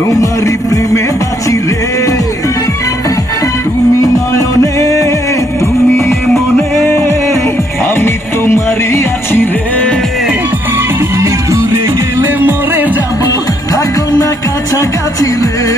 তোমারই প্রেমে বাঁচি রে। তুমি নয়নে, তুমি মনে, আমি তোমারই আছি রে। তুমি দূরে গেলে মরে যাব, থাকো না কাছাকাছি রে।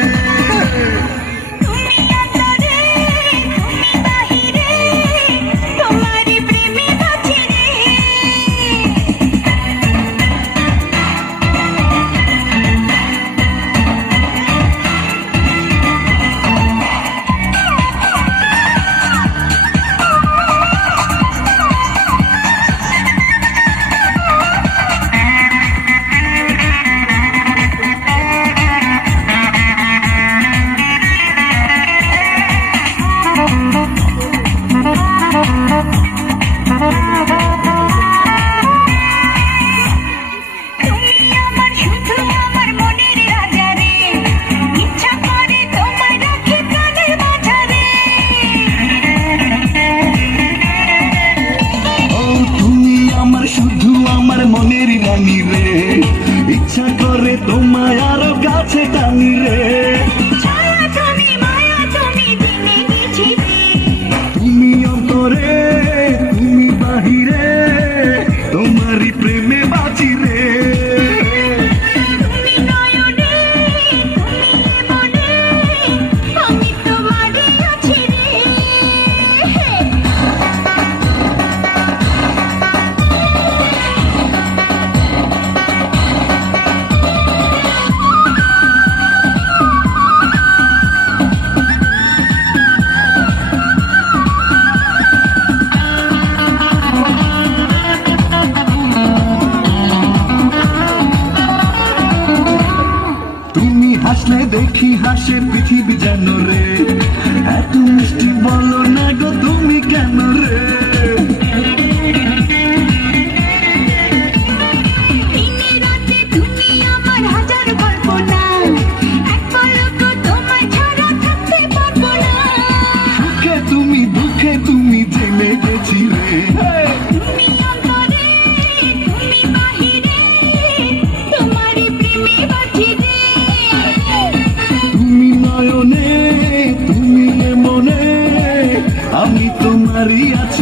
শুধু আমার মনের রানী রে, ইচ্ছা করে তোমায় আরো কাছে টানি রে। তুমি অন্তরে, তুমি বাহিরে, তোমারই প্রেমে বাঁচি রে। হাসলে দেখি হাসে পৃথিবী যেন রে, এত মিষ্টি বলো না গো তুমি কেন রে। সুখে তুমি দুঃখে তুমি জেনে গেছি রে। তুমি মনে, আমি তোমারই আছি।